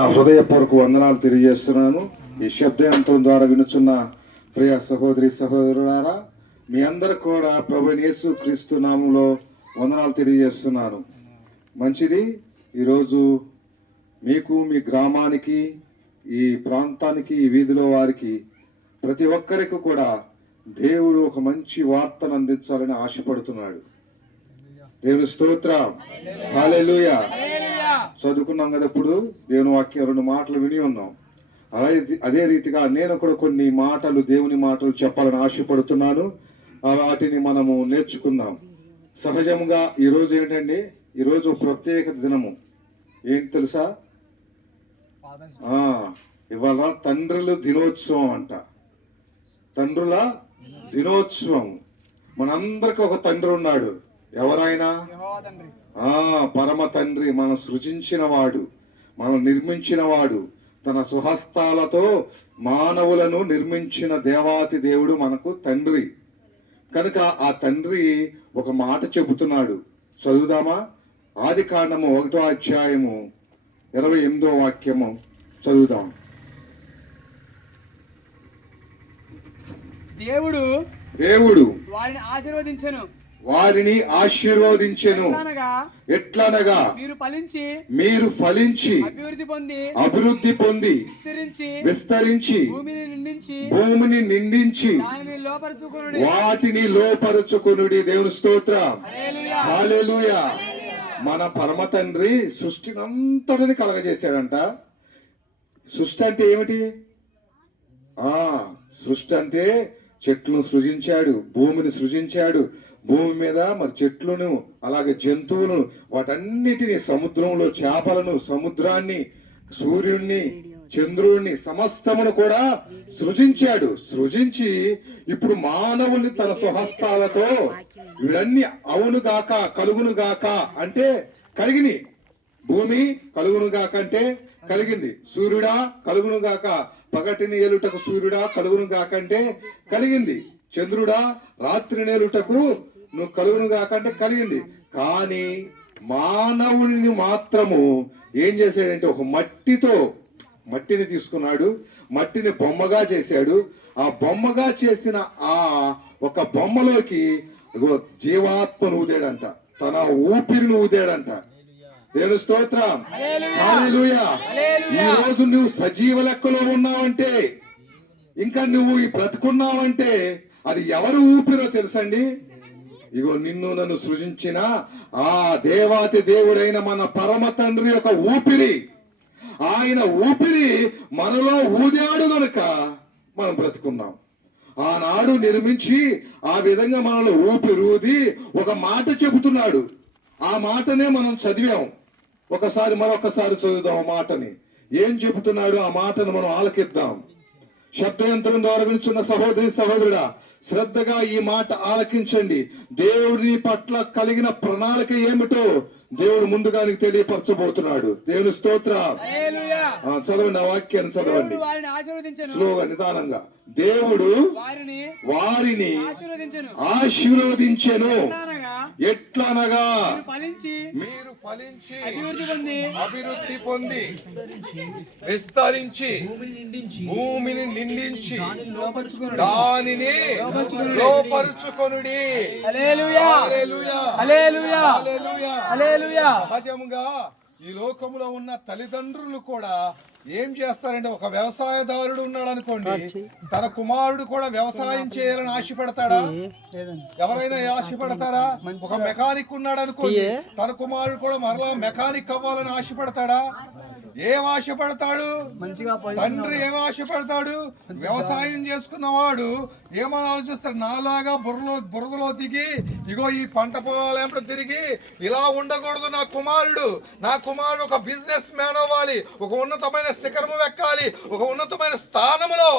హృదయపూర్వక వందనాలు తెలియజేస్తున్నాను. ఈ శబ్దయంత్రం ద్వారా వినుచున్న ప్రియ సహోదరి సహోదరులారా, మీ అందరు కూడా ప్రభువైన యేసు క్రీస్తు నామములో వందనాలు తెలియజేస్తున్నాను. మంచిది. ఈరోజు మీకు, మీ గ్రామానికి, ఈ ప్రాంతానికి, ఈ వీధిలో వారికి ప్రతి ఒక్కరికి కూడా దేవుడు ఒక మంచి వార్తను అందించాలని ఆశపడుతున్నాడు. దేవుని స్తోత్రం. హల్లెలూయా. చదువుకున్నాం కదా, ఇప్పుడు దేవుని వాక్యం 2 మాటలు విని ఉన్నాం. అదే రీతిగా నేను కూడా కొన్ని మాటలు, దేవుని మాటలు చెప్పాలని ఆశపడుతున్నాను. వాటిని మనము నేర్చుకుందాం. సహజంగా ఈరోజు ఏంటండి, ఈరోజు ప్రత్యేక దినము. ఏంటి తెలుసా? ఇవాళ తండ్రుల దినోత్సవం అంట. తండ్రుల దినోత్సవం. మనందరికి ఒక తండ్రి ఉన్నాడు. ఎవరైనా? పరమ తండ్రి. మనం సృజించిన వాడు, మనం నిర్మించిన వాడు, తన సుహస్తాలతో మానవులను నిర్మించిన దేవాతి దేవుడు మనకు తండ్రి. కనుక ఆ తండ్రి ఒక మాట చెబుతున్నాడు. చదువుదామా? ఆదికాండము 1వ అధ్యాయము 28వ వాక్యము చదువుదాం. దేవుడు వారిని ఆశీర్వదించెను. ఎట్లనగా మీరు ఫలించి అభివృద్ధి పొంది విస్తరించి భూమిని నిండించి వాటిని లోపరుచుకొనుడి. దేవుని స్తోత్రం. హల్లెలూయా. మన పరమ తండ్రి సృష్టినంతటిని కలగజేశాడంట. సృష్టి అంటే ఏమిటి? సృష్టి అంటే చెట్లను సృజించాడు, భూమిని సృజించాడు. భూమి మీద మరి చెట్లను, అలాగే జంతువులను, వాటన్నిటిని, సముద్రంలో చేపలను, సముద్రాన్ని, సూర్యుడిని, చంద్రుడిని, సమస్తమును కూడా సృజించాడు. సృజించి ఇప్పుడు మానవుల్ని తన స్వహస్తాలతో ఇవన్నీ అవును గాక, కలుగును గాక అంటే కలిగిని. భూమి కలుగును గాక అంటే కలిగింది. సూర్యుడా కలుగును గాక, పగటిని ఏలుటకు సూర్యుడా కలుగును గాక అంటే కలిగింది. చంద్రుడా రాత్రి నేలుటకు నువ్వు కలుగును గాక అంటే కలిగింది. కానీ మానవుని మాత్రము ఏం చేశాడంటే ఒక మట్టిని తీసుకున్నాడు, మట్టిని బొమ్మగా చేశాడు. ఆ బొమ్మగా చేసిన ఆ ఒక బొమ్మలోకి జీవాత్మను ఊదాడంట, తన ఊపిరిని ఊదాడంట. దేవుని స్తోత్రం. హల్లెలూయా. ఈ రోజు నువ్వు సజీవ లెక్కలో ఉన్నావంటే, ఇంకా నువ్వు ఈ బ్రతుకున్నావంటే అది ఎవరు ఊపిరో తెలుసండి? ఇగో నిన్ను నన్ను సృజించిన ఆ దేవాతి దేవుడైన మన పరమ తండ్రి యొక్క ఊపిరి. ఆయన ఊపిరి మనలో ఊదాడు గనుక మనం బ్రతుకున్నాం. ఆనాడు నిర్మించి ఆ విధంగా మనలో ఊపిరి ఊది ఒక మాట చెబుతున్నాడు. ఆ మాటనే మనం చదివాం. మరొకసారి చదువుదాం ఆ మాటని. ఏం చెబుతున్నాడు? ఆ మాటను మనం ఆలకిద్దాం. శబ్దయంత్రం ద్వారా వినుచున్న సహోదరి సహోదరుడా, శ్రద్ధగా ఈ మాట ఆలకించండి. దేవుని పట్ల కలిగిన ప్రణాళిక ఏమిటో దేవుడు ముందుగా నీకు తెలియపరచబోతున్నాడు. దేవుని స్తోత్రం. చదవండి, ఆ వాక్యాన్ని చదవండి స్లోగా, నిదానంగా. దేవుడు వారిని ఆశీర్వదించెను. ఎట్లనగా మీరు ఫలించి అభివృద్ధి పొంది విస్తరించి భూమిని నిండించి దానిని లోపరుచుకొనుడి. సహజంగా ఈ లోకంలో ఉన్న తల్లిదండ్రులు కూడా ఏం చేస్తారంటే, ఒక వ్యవసాయదారుడు ఉన్నాడు అనుకోండి, తన కుమారుడు కూడా వ్యవసాయం చేయాలని ఆశపడతాడా? ఎవరైనా ఆశపడతారా? ఒక మెకానిక్ ఉన్నాడు అనుకోండి, తన కుమారుడు కూడా మరలా మెకానిక్ అవ్వాలని ఆశపడతాడా? ఏం ఆశపడతాడు? తండ్రి ఏం ఆశపడతాడు? వ్యవసాయం చేసుకున్నవాడు ఏమని ఆలోచిస్తాడు? నాలాగా బురదలో దిగి ఇగో ఈ పంట పొలాలు తిరిగి ఇలా ఉండకూడదు. నా కుమారుడు ఒక బిజినెస్ మ్యాన్ అవ్వాలి, ఒక ఉన్నతమైన శిఖరము ఎక్కాలి, ఒక ఉన్నతమైన స్థానములో